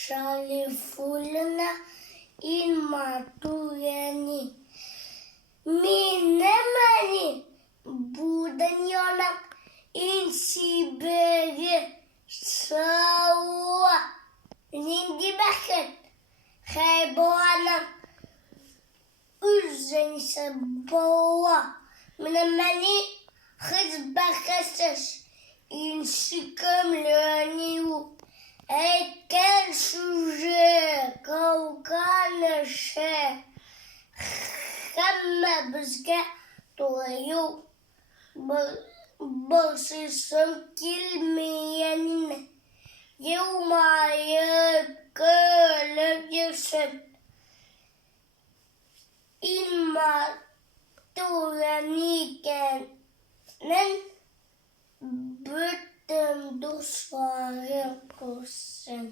Шалифулина Инматуряни. Минемани Буданьонак Инсибери Сауа Ниндибахет Хайбоанак Üzzenise boğa Minamani Hizbakasas İnsikam laniu Ekel şuje Kavkanışe Kemme bizge Doğayu Basısım kilmeyenine Yevmayıp Gölüp yüksün İlma tuğraniken bütün dostlarım kursun.